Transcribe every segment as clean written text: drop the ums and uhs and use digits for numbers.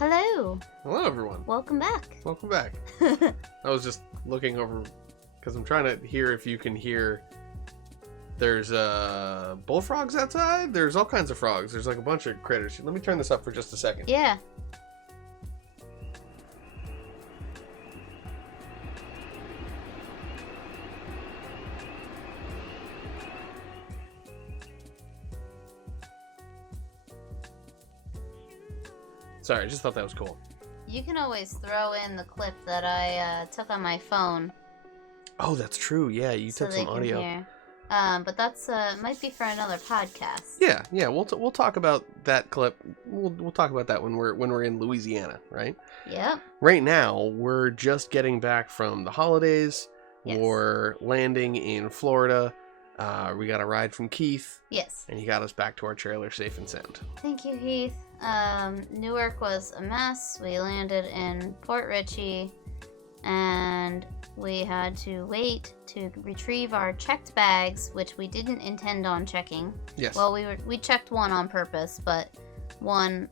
Hello. Hello, everyone. Welcome back. Welcome back. I was just looking over because I'm trying to hear if you can hear. There's bullfrogs outside. There's all kinds of frogs. There's like a bunch of critters. Let me turn this up for just a second. Yeah. Sorry, I just thought that was cool. You can always throw in the clip that I took on my phone. Oh, that's true. Yeah, you took some audio. Hear. But that's might be for another podcast. Yeah. We'll talk about that clip. We'll talk about that when we're in Louisiana, right? Yep. Right now, we're just getting back from the holidays. Yes. We're landing in Florida. We got a ride from Keith. Yes. And he got us back to our trailer safe and sound. Thank you, Heath. Newark was a mess. We landed in Port Richey, and we had to wait to retrieve our checked bags, which we didn't intend on checking. Yes. Well, we checked one on purpose, but one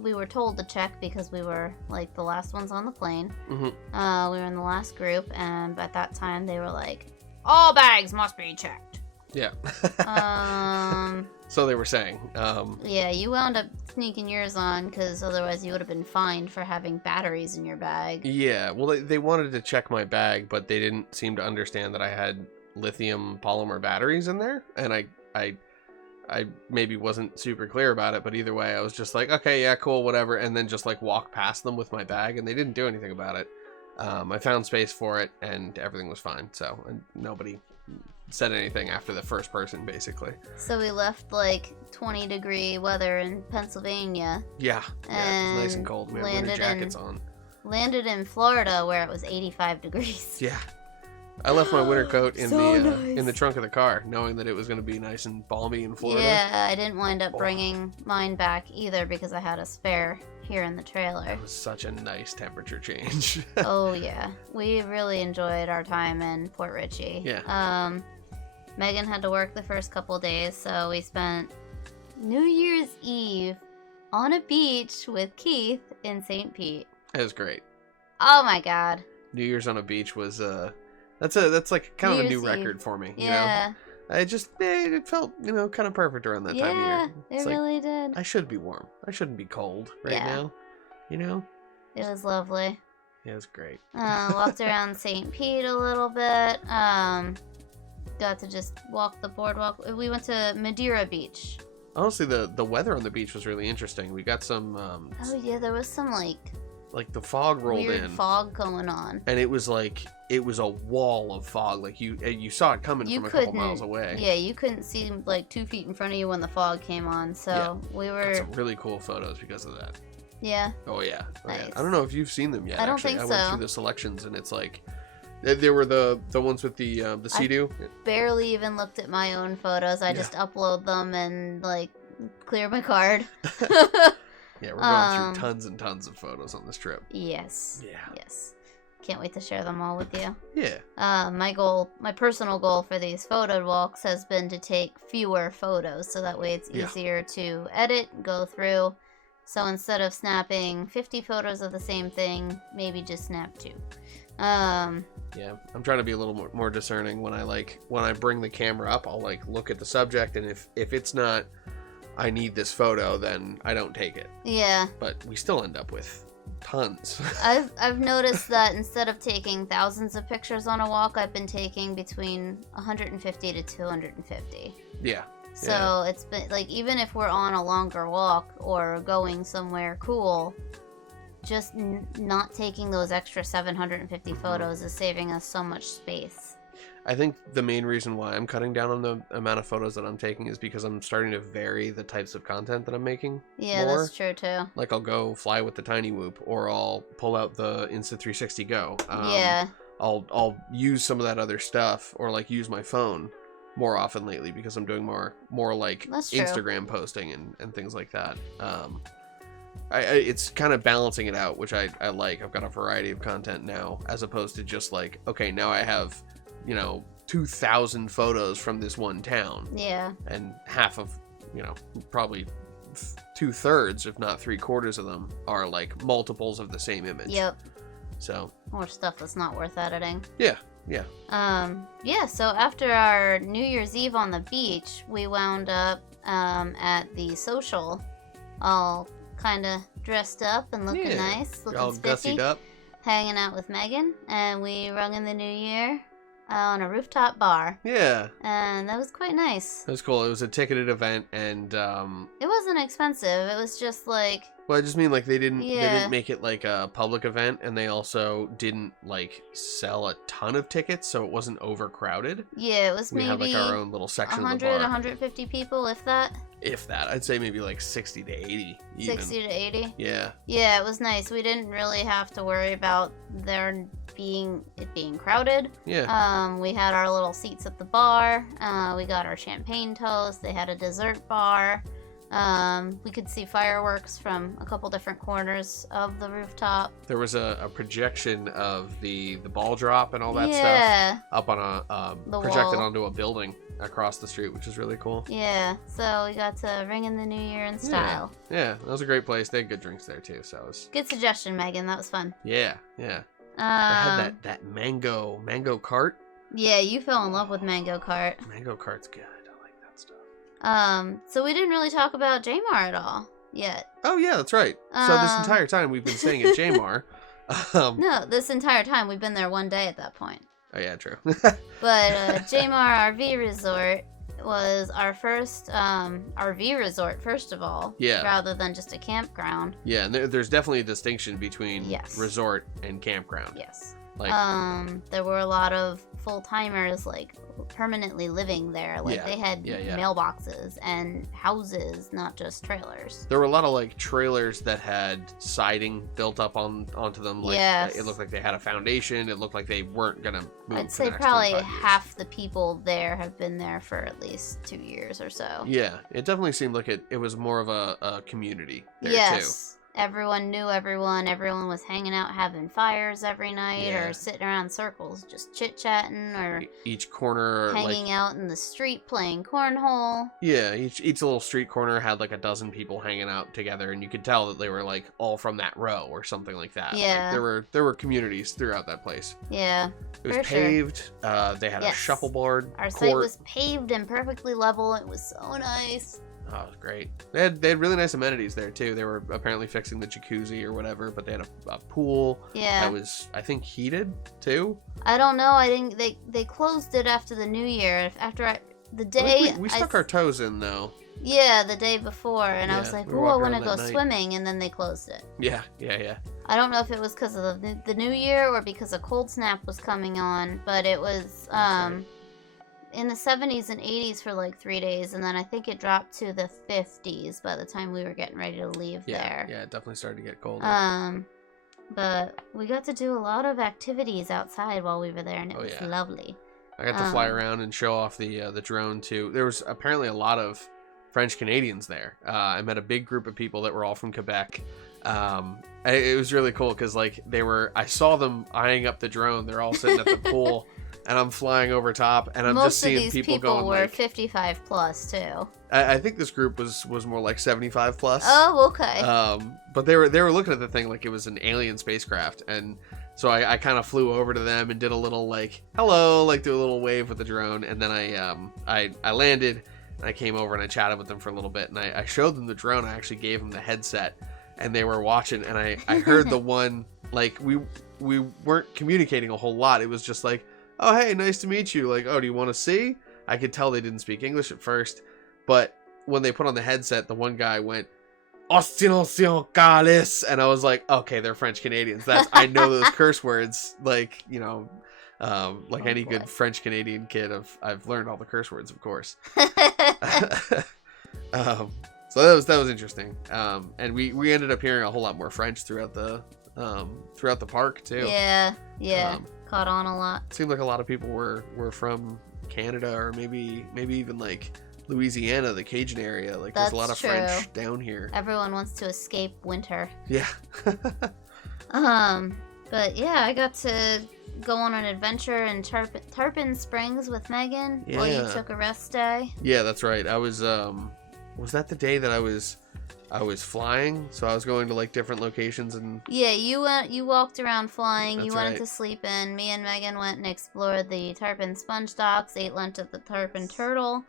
we were told to check because we were like the last ones on the plane. Mm-hmm. We were in the last group, and at that time they were like, all bags must be checked. Yeah. So they were saying. Yeah, you wound up sneaking yours on because otherwise you would have been fined for having batteries in your bag. Yeah, well, they wanted to check my bag, but they didn't seem to understand that I had lithium polymer batteries in there, and I maybe wasn't super clear about it, but either way, I was just like, okay, yeah, cool, whatever, and then just like walk past them with my bag, and they didn't do anything about it. I found space for it, and everything was fine, so nobody said anything after the first person, basically. So we left like 20-degree weather in Pennsylvania. Yeah, it was nice and cold. We had winter jackets on. Landed in Florida where it was 85 degrees. Yeah. I left my winter coat in nice. in the trunk of the car, knowing that it was going to be nice and balmy in Florida. Yeah, I didn't wind up bringing mine back either because I had a spare here in the trailer. It was such a nice temperature change. Oh yeah, we really enjoyed our time in Port Richey. Yeah. Megan had to work the first couple days, so we spent New Year's Eve on a beach with Keith in St. Pete. It was great. Oh my god. New Year's on a beach was that's like kind of a new record for me. Yeah. You know? It felt, kind of perfect around that time of year. Yeah, it really did. I should be warm. I shouldn't be cold right now. It was lovely. Yeah, it was great. Walked around St. Pete a little bit. Got to just walk the boardwalk. We went to Madeira Beach. Honestly, the weather on the beach was really interesting. We got some oh yeah, there was some like the fog rolled weird in. Fog going on. And it was a wall of fog. Like you saw it coming from a couple miles away. Yeah, you couldn't see like 2 feet in front of you when the fog came on. So we were got some really cool photos because of that. Yeah. Oh yeah. Nice. I don't know if you've seen them yet. I don't think I so. went through the selections and it's like there were the ones with the Sea-Doo. Barely even looked at my own photos. I just upload them and like clear my card. Yeah, we're going through tons and tons of photos on this trip. Yes. Yeah. Yes. Can't wait to share them all with you. Yeah. My personal goal for these photo walks has been to take fewer photos, so that way it's easier to edit, go through. So instead of snapping 50 photos of the same thing, maybe just snap 2. Yeah, I'm trying to be a little more discerning when I bring the camera up. I'll look at the subject, and if it's not, I need this photo, then I don't take it. Yeah. But we still end up with tons. I've noticed that instead of taking thousands of pictures on a walk, I've been taking between 150 to 250. Yeah. So it's been even if we're on a longer walk or going somewhere cool, just not taking those extra 750 photos is saving us so much space. I think the main reason why I'm cutting down on the amount of photos that I'm taking is because I'm starting to vary the types of content that I'm making. Yeah, more. That's true too. Like I'll go fly with the Tiny Whoop, or I'll pull out the Insta360 Go. Yeah. I'll use some of that other stuff, or use my phone more often lately because I'm doing more Instagram posting and things like that. It's kind of balancing it out, which I like. I've got a variety of content now, as opposed to just okay, now I have 2,000 photos from this one town. Yeah. And half of, probably 2/3, if not 3/4 of them, are like multiples of the same image. Yep. So. More stuff that's not worth editing. Yeah. Yeah, so after our New Year's Eve on the beach, we wound up at the social, all kind of dressed up and looking nice, looking all spiffy, gussied up, hanging out with Megan, and we rung in the new year on a rooftop bar. Yeah. And that was quite nice. It was cool. It was a ticketed event, and it wasn't expensive. It was just like... Well, I just mean, like, they didn't make it like a public event, and they also didn't like sell a ton of tickets, so it wasn't overcrowded. Yeah, it was we maybe had like our own little section 100, of the bar. 150 people, if that. If that, I'd say maybe like 60 to 80. Even. 60 to 80. Yeah. Yeah, it was nice. We didn't really have to worry about it being crowded. Yeah. We had our little seats at the bar. We got our champagne toast. They had a dessert bar. We could see fireworks from a couple different corners of the rooftop. There was a projection of the ball drop and all that stuff up on a projected onto a building across the street, which is really cool. Yeah, so we got to ring in the new year in style. Yeah, that was a great place. They had good drinks there too, so it was... Good suggestion, Megan. That was fun. Yeah. I had that mango cart. Yeah, you fell in love with Mango Cart. Mango cart's good. I like that stuff. So we didn't really talk about Jmr at all yet. Oh yeah, that's right. So this entire time we've been staying at Jmr. No, this entire time we've been there one day at that point. Oh yeah, true. But Jmr Rv Resort was our first RV resort, first of all. Yeah. Rather than just a campground. Yeah, and there's definitely a distinction between resort and campground. Yes. Like, there were a lot of full-timers, like, permanently living there. Like, they had mailboxes and houses, not just trailers. There were a lot of, like, trailers that had siding built up onto them. Like, it looked like they had a foundation. It looked like they weren't going to move. I'd say probably half the people there have been there for at least 2 years or so. Yeah, it definitely seemed like it was more of a community there, too. Everyone knew everyone. Everyone was hanging out, having fires every night, or sitting around circles, just chit-chatting, or each corner hanging out in the street playing cornhole. Yeah, each little street corner had like a dozen people hanging out together, and you could tell that they were like all from that row or something like that. Yeah, like, there were communities throughout that place. Yeah, it was paved. They had a shuffleboard. Our site was paved and perfectly level. It was so nice. Oh, it was great. They had really nice amenities there too. They were apparently fixing the jacuzzi or whatever, but they had a pool. Yeah. That was, I think, heated too. I don't know. I think they closed it after the New Year. The day we stuck our toes in though. Yeah, the day before, and I was like, "Ooh, I want to go swimming," and then they closed it. Yeah. I don't know if it was because of the New Year or because a cold snap was coming on, but it was in the 70s and 80s for like 3 days, and then I think it dropped to the 50s by the time we were getting ready to leave there. Yeah, it definitely started to get colder. But we got to do a lot of activities outside while we were there, and it was lovely. I got to fly around and show off the drone too. There was apparently a lot of French Canadians there. I met a big group of people that were all from Quebec. It was really cool because like I saw them eyeing up the drone. They're all sitting at the pool. And I'm flying over top, and I'm just seeing people going. Most of these people were 55 plus too. I think this group was more like 75 plus. Oh, okay. But they were looking at the thing like it was an alien spacecraft, and so I kind of flew over to them and did a little like hello, like do a little wave with the drone, and then I landed, and I came over and I chatted with them for a little bit, and I showed them the drone. I actually gave them the headset, and they were watching, and I heard the one like we weren't communicating a whole lot. It was just like, oh, hey, nice to meet you. Like, oh, do you want to see? I could tell they didn't speak English at first, but when they put on the headset, the one guy went, Ostination Calis, and I was like, okay, they're French Canadians. I know those curse words, like, you know, like any good French Canadian kid, I've learned all the curse words, of course. So that was interesting. And we ended up hearing a whole lot more French throughout the park too. Yeah. Caught on a lot. Seemed like a lot of people were from Canada, or maybe even like Louisiana, the Cajun area. Like there's a lot of French down here. Everyone wants to escape winter. Yeah. But yeah, I got to go on an adventure in Tarpon Springs with Megan while you took a rest day. Yeah, that's right. I was that the day that I was I was flying, so I was going to like different locations and. Yeah, you walked around flying. That's you wanted right. to sleep in. Me and Megan went and explored the Tarpon Sponge Docks, ate lunch at the Tarpon Turtle,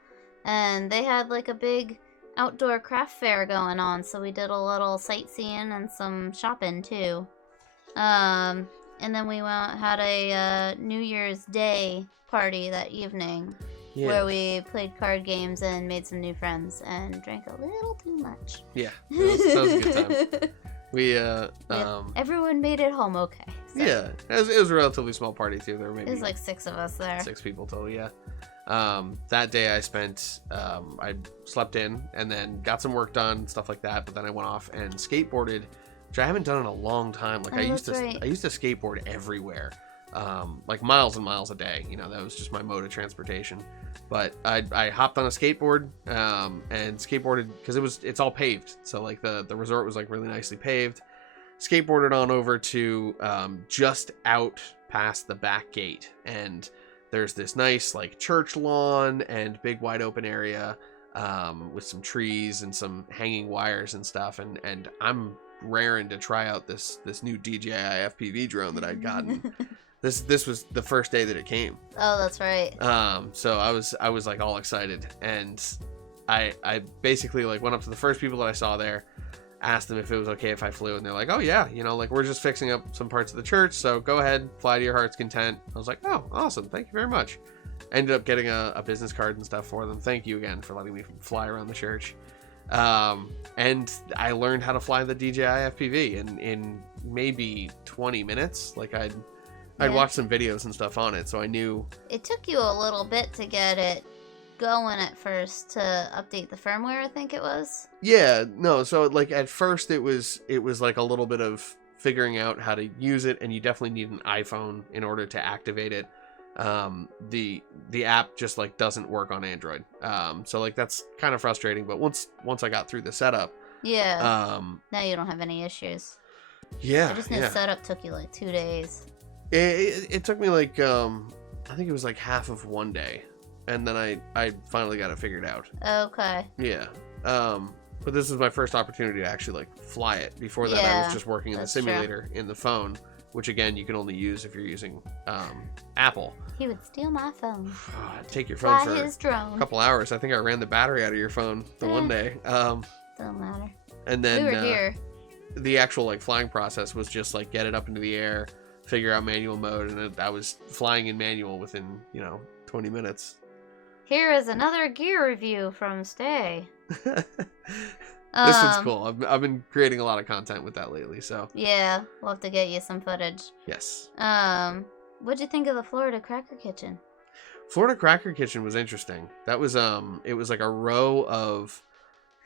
and they had like a big outdoor craft fair going on. So we did a little sightseeing and some shopping too. And then we had a New Year's Day party that evening. Yeah. Where we played card games and made some new friends and drank a little too much. Yeah, that was a good time. We everyone made it home okay. So. Yeah, it was a relatively small party too. There were maybe it was like 6 of us there. 6 people total. Yeah. That day I spent I slept in and then got some work done, stuff like that. But then I went off and skateboarded, which I haven't done in a long time. Like I used to skateboard everywhere. Like miles and miles a day, you know, that was just my mode of transportation. But I hopped on a skateboard and skateboarded because it's all paved, so like the resort was like really nicely paved. Skateboarded on over to just out past the back gate, and there's this nice like church lawn and big wide open area with some trees and some hanging wires and stuff, and I'm raring to try out this new DJI FPV drone that I'd gotten. This was the first day that it came. Oh, that's right. So I was like all excited, and I basically like went up to the first people that I saw there, asked them if it was okay if I flew, and they're like, oh yeah, you know, like we're just fixing up some parts of the church, so go ahead, fly to your heart's content. I was like, oh, awesome, thank you very much. Ended up getting a business card and stuff for them. Thank you again for letting me fly around the church. And I learned how to fly the DJI FPV in maybe 20 minutes. Like I'd watched some videos and stuff on it, so I knew. It took you a little bit to get it going at first to update the firmware, I think it was. Yeah, no, so like at first it was like a little bit of figuring out how to use it, and you definitely need an iPhone in order to activate it. The app just like doesn't work on Android. So like that's kind of frustrating, but once I got through the setup. Yeah. Now you don't have any issues. Yeah. I just know setup took you like 2 days. It took me like I think it was like half of one day, and then I finally got it figured out. Okay. Yeah. But this is my first opportunity to actually like fly it. Before that, I was just working in the simulator in the phone, which again you can only use if you're using Apple. He would steal my phone. Take your phone for his drone. A couple hours. I think I ran the battery out of your phone the one day. Don't matter. And then we were here. The actual like flying process was just like get it up into the air, figure out manual mode, and I was flying in manual within 20 minutes. Here is another gear review from Stay. This one's cool. I've been creating a lot of content with that lately, so yeah, we'll have to get you some footage. Yes. What'd you think of the Florida Cracker Kitchen? Florida Cracker Kitchen was interesting. That was it was like a row of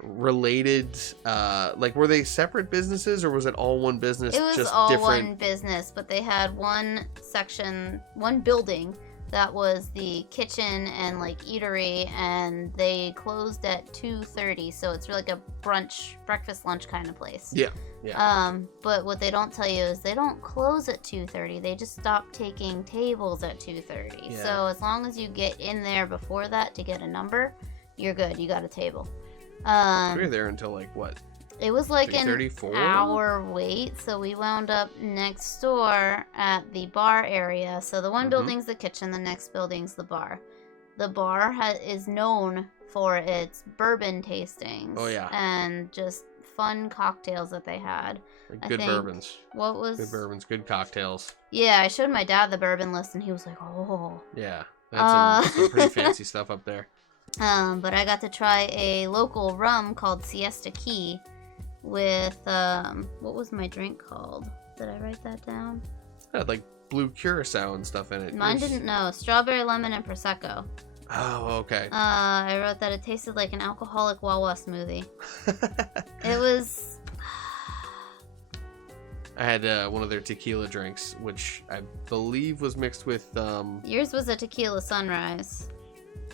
related like were they separate businesses or was it all one business? It was just all different... one business, but they had one section, one building that was the kitchen and like eatery, and they closed at 2:30, so it's really like a brunch, breakfast, lunch kind of place. Yeah. But what they don't tell you is they don't close at 2:30. They just stop taking tables at 2:30. Yeah. So as long as you get in there before that to get a number, you're good. You got a table. We were there until like what? It was like an 3:34? hour wait, so we wound up next door at the bar area. So the one building's the kitchen, the next building's the bar. The bar is known for its bourbon tastings. Oh yeah. And just fun cocktails that they had. Like good bourbons. What was... Good bourbons, good cocktails. Yeah, I showed my dad the bourbon list, and he was like, oh. Yeah, that's some pretty fancy stuff up there. But I got to try a local rum called Siesta Key with, what was my drink called? Did I write that down? It had like blue curacao and stuff in it. Mine didn't know. Strawberry, lemon, and Prosecco. Oh, okay. I wrote that it tasted like an alcoholic Wawa smoothie. It was... I had one of their tequila drinks, which I believe was mixed with... Yours was a tequila sunrise.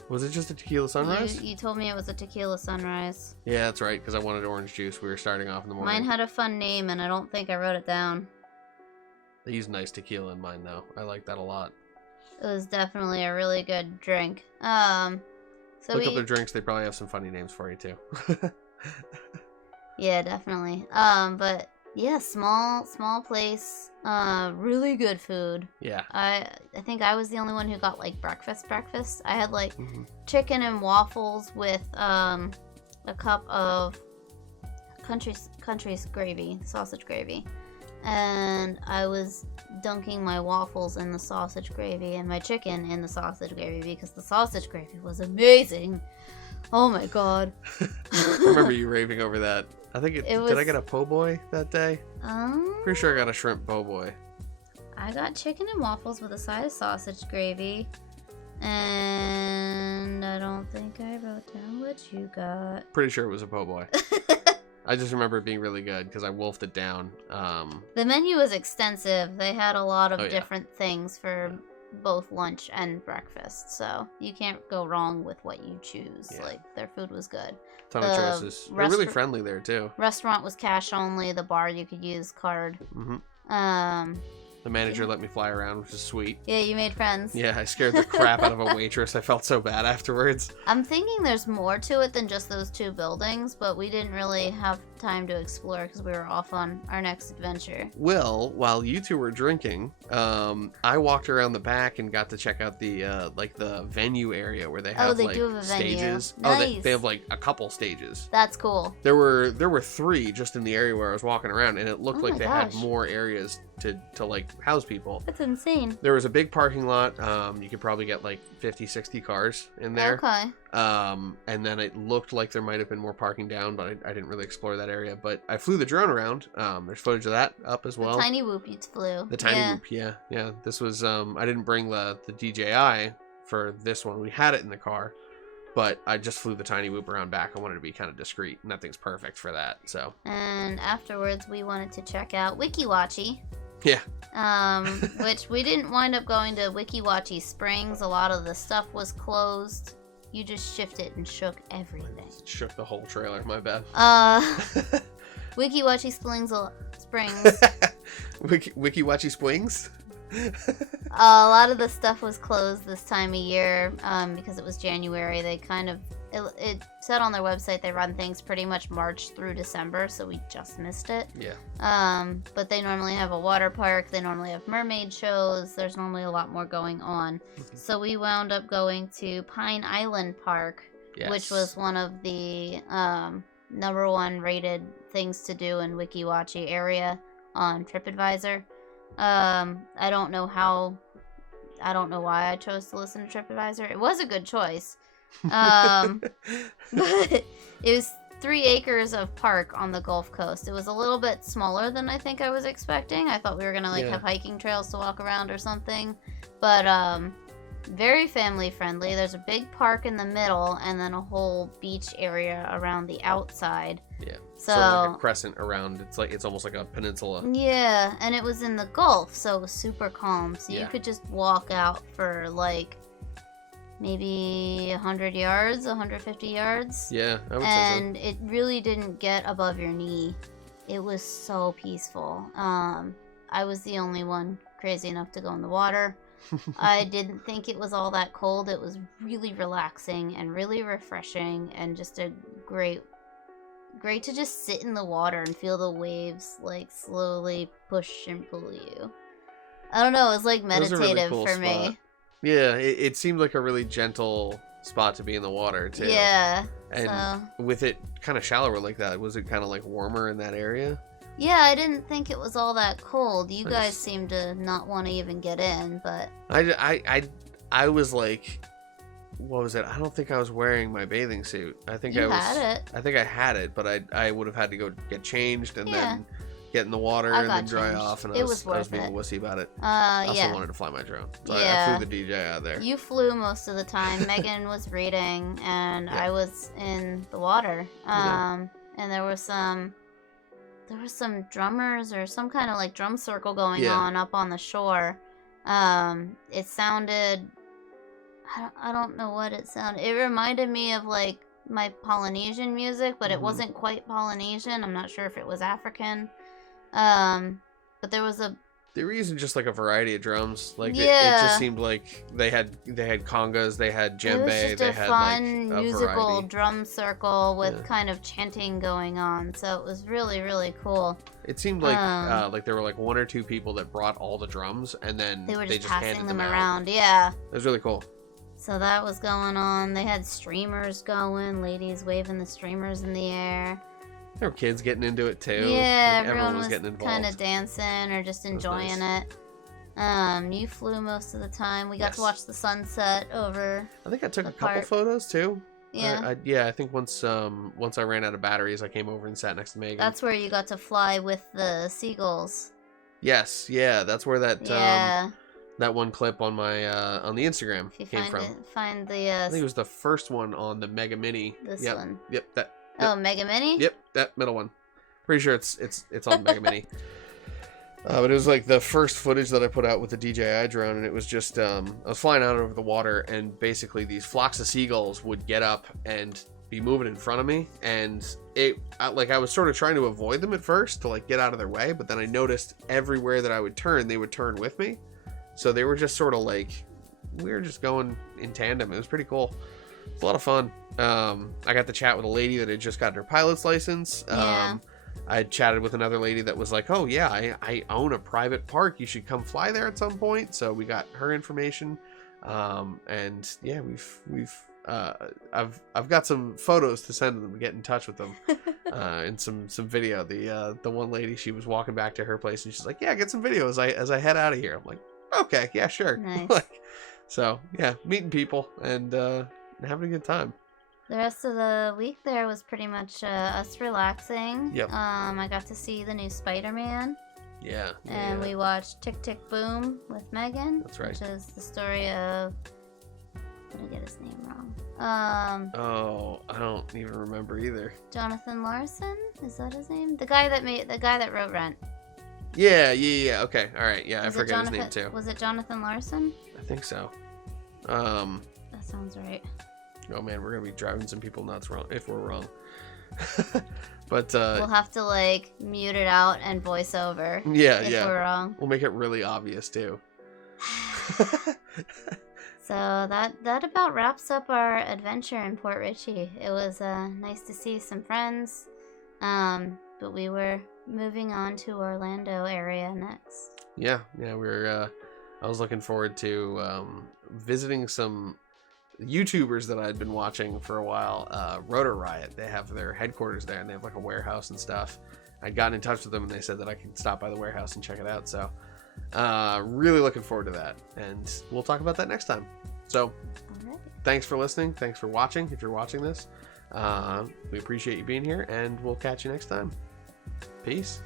Was it just a tequila sunrise? You told me it was a tequila sunrise. Yeah, that's right, because I wanted orange juice. We were starting off in the morning. Mine had a fun name, and I don't think I wrote it down. They use nice tequila in mine, though. I like that a lot. It was definitely a really good drink. Look up their drinks. They probably have some funny names for you, too. Yeah, definitely. But yeah, small place. Really good food. Yeah. I think I was the only one who got like breakfast. I had like Mm-hmm. chicken and waffles with a cup of country's gravy, sausage gravy. And I was dunking my waffles in the sausage gravy and my chicken in the sausage gravy because the sausage gravy was amazing. Oh my god. I remember you raving over that. I think It was- did I get a po' boy that day? Pretty sure I got a shrimp po' boy. I got chicken and waffles with a side of sausage gravy. And I don't think I wrote down what you got. Pretty sure it was a po' boy. I just remember it being really good because I wolfed it down. The menu was extensive. They had a lot of Oh, yeah. different things for both lunch and breakfast. So you can't go wrong with what you choose. Yeah. Like, their food was good. Ton of choices. They're really friendly there too. Restaurant was cash only. The bar you could use card. Mm-hmm. The manager let me fly around, which is sweet. Yeah, you made friends. Yeah, I scared the crap out of a waitress. I felt so bad afterwards. I'm thinking there's more to it than just those 2 buildings, but we didn't really have time to explore because we were off on our next adventure. Well, while you two were drinking, I walked around the back and got to check out the like the venue area where they have they like do have a venue. stages. Nice. Oh, they have like a couple stages. That's cool. There were 3 just in the area where I was walking around, and it looked Oh like my they gosh. had more areas to like house people. That's insane. There was a big parking lot. You could probably get like 50-60 cars in there. Okay. And then it looked like there might have been more parking down, but I didn't really explore that area. But I flew the drone around. There's footage of that up as well. The tiny whoop you flew. The tiny whoop, yeah. This was I didn't bring the DJI for this one. We had it in the car, but I just flew the tiny whoop around back. I wanted to be kind of discreet. Nothing's perfect for that. So. And afterwards, we wanted to check out Wikiwachi. Yeah. Which we didn't wind up going to Wikiwachi Springs. A lot of the stuff was closed. You just shifted and shook everything. Shook the whole trailer. My bad. Wikiwachi Springs. Wikiwachi Springs. A lot of the stuff was closed this time of year because it was January. They kind of it said on their website they run things pretty much March through December, so we just missed it. Yeah. But they normally have a water park. They normally have mermaid shows. There's normally a lot more going on. So we wound up going to Pine Island Park, which was one of the #1 rated things to do in Wikiwachi area on TripAdvisor. I don't know why I chose to listen to TripAdvisor. It was a good choice. But it was 3 acres of park on the Gulf Coast. It was a little bit smaller than I think I was expecting. I thought we were gonna have hiking trails to walk around or something. But very family friendly. There's a big park in the middle and then a whole beach area around the outside. Yeah. So sort of like a crescent around. It's almost like a peninsula. Yeah, and it was in the Gulf, so it was super calm. So you could just walk out for like maybe 100 yards, 150 yards. Yeah, I would say so. And it really didn't get above your knee. It was so peaceful. I was the only one crazy enough to go in the water. I didn't think it was all that cold. It was really relaxing and really refreshing and just a great to just sit in the water and feel the waves like slowly push and pull you. I don't know, it was like meditative really cool for me. spot. Yeah, it seemed like a really gentle spot to be in the water too. Yeah. And with it kind of shallower like that, was it kind of like warmer in that area? Yeah, I didn't think it was all that cold. You guys seemed to not want to even get in, but I was like, what was it? I don't think I was wearing my bathing suit. I think you had it. I think I had it, but I would have had to go get changed and then get in the water and then dry off. And I was being a wussy about it. I also wanted to fly my drone, so I flew the DJI out there. You flew most of the time. Megan was reading, and I was in the water. And there were some drummers or some kind of like drum circle going on up on the shore. It sounded, I don't know what it sounded. It reminded me of like my Polynesian music, but it wasn't quite Polynesian. I'm not sure if it was African. But there was a They were using just like a variety of drums. Like it Yeah. just seemed like they had congas, they had It was djembe, just they a had fun like a musical variety. drum circle with Yeah. kind of chanting going on. So it was really, really cool. It seemed like there were like 1 or 2 people that brought all the drums, and then They were they just handed passing them out. around. Yeah. It was really cool. So that was going on. They had streamers going, ladies waving the streamers in the air. There were kids getting into it too. Yeah, Like, everyone was getting involved. kind of dancing or just enjoying nice. it. You flew most of the time. We got to Yes. watch the sunset over. I think I took the a couple park. photos too. Yeah, I think once I ran out of batteries, I came over and sat next to Megan. that's where you got to fly with the seagulls. Yes, yeah, that's where that Yeah, that one clip on my on the Instagram if you came from. find I the think it was the first one on the MegaMini. this Yep. one. Yep, that. Oh, MegaMini. Yep, that middle one. Pretty sure it's on MegaMini. But it was like the first footage that I put out with the DJI drone, and it was just I was flying out over the water, and basically these flocks of seagulls would get up and be moving in front of me, and I was sort of trying to avoid them at first to like get out of their way, but then I noticed everywhere that I would turn, they would turn with me, so they were just sort of like we were just going in tandem. It was pretty cool. It's a lot of fun. I got to chat with a lady that had just gotten her pilot's license. Yeah. I chatted with another lady that was like, "Oh yeah, I own a private park. You should come fly there at some point." So we got her information, and yeah, I've got some photos to send them to get in touch with them, and some video. The one lady, she was walking back to her place, and she's like, "Yeah, get some video as I head out of here." I'm like, "Okay, yeah, sure." Nice. So yeah, meeting people and having a good time. The rest of the week there was pretty much us relaxing. Yep. I got to see the new Spider-Man. Yeah. And we watched Tick Tick Boom with Megan. That's right. Which is the story of... Did I get his name wrong? Oh, I don't even remember either. Jonathan Larson? Is that his name? The guy that wrote Rent. Yeah. Okay. All right. Yeah, I Was it forget his name too. Was it Jonathan Larson? I think so. That sounds right. Oh man, we're gonna be driving some people nuts wrong if we're wrong. But We'll have to like mute it out and voice over. yeah, if yeah. we're wrong. We'll make it really obvious too. So that about wraps up our adventure in Port Richey. It was nice to see some friends, but we were moving on to Orlando area next. Yeah, we're. I was looking forward to visiting some YouTubers that I'd been watching for a while. Rotor Riot. They have their headquarters there, and they have like a warehouse and stuff. I'd gotten in touch with them, and they said that I could stop by the warehouse and check it out. So, really looking forward to that, and we'll talk about that next time. So, Alright. thanks for listening. Thanks for watching. If you're watching this, we appreciate you being here, and we'll catch you next time. Peace.